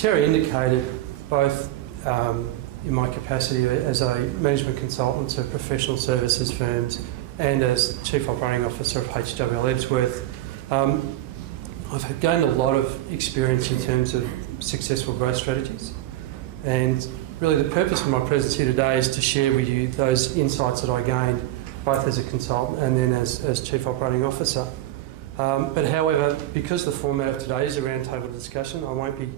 Terry indicated, both in my capacity as a management consultant to professional services firms and as Chief Operating Officer of HWL Ebsworth, I've gained a lot of experience in terms of successful growth strategies. And really the purpose of my presence here today is to share with you those insights that I gained both as a consultant and then as Chief Operating Officer. But however, because the format of today is a roundtable discussion, I won't be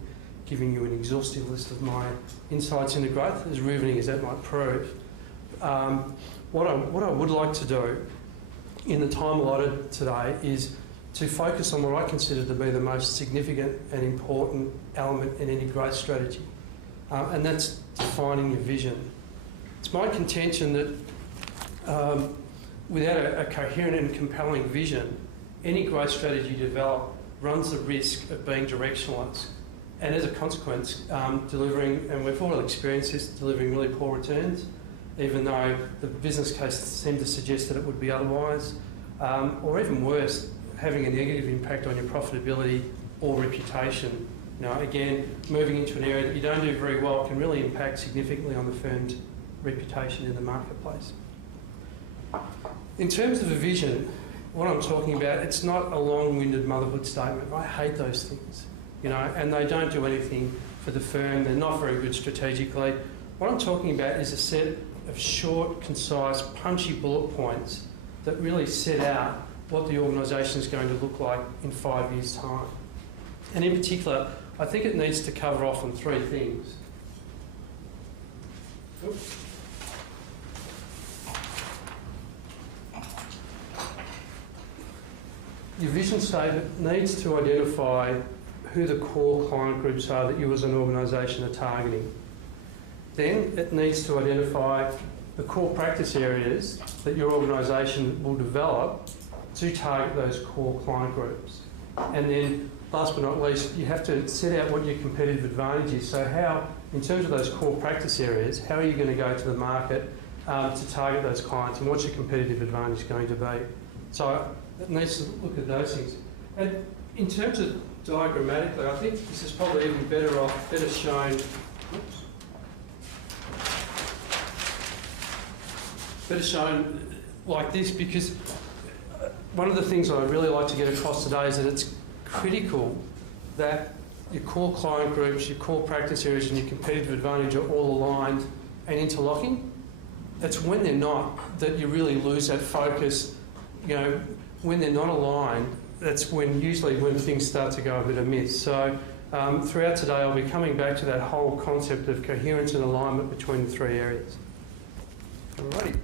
giving you an exhaustive list of my insights into growth, as riveting as that might prove. What I would like to do in the time allotted today is to focus on what I consider to be the most significant and important element in any growth strategy, and that's defining your vision. It's my contention that without a coherent and compelling vision, any growth strategy you develop runs the risk of being directionless, and as a consequence, delivering, and we've all experienced this, delivering really poor returns, even though the business case seemed to suggest that it would be otherwise, or even worse, having a negative impact on your profitability or reputation. You know, again, moving into an area that you don't do very well can really impact significantly on the firm's reputation in the marketplace. In terms of a vision, what I'm talking about, it's not a long-winded motherhood statement. I hate those things, you know, and they don't do anything for the firm. They're not very good strategically. What I'm talking about is a set of short, concise, punchy bullet points that really set out what the organisation is going to look like in 5 years' time. And in particular, I think it needs to cover off on three things. Oops. Your vision statement needs to identify who the core client groups are that you as an organisation are targeting. Then it needs to identify the core practice areas that your organisation will develop to target those core client groups. And then, last but not least, you have to set out what your competitive advantage is. So how, in terms of those core practice areas, how are you going to go to the market to target those clients, and what's your competitive advantage going to be? So it needs to look at those things. And in terms of diagrammatically, I think this is probably even better shown. Oops. Better shown like this, because one of the things I'd really like to get across today is that it's critical that your core client groups, your core practice areas and your competitive advantage are all aligned and interlocking. It's when they're not that you really lose that focus. You know, when they're not aligned, that's usually when things start to go a bit amiss. So throughout today I'll be coming back to that whole concept of coherence and alignment between the three areas. Alrighty.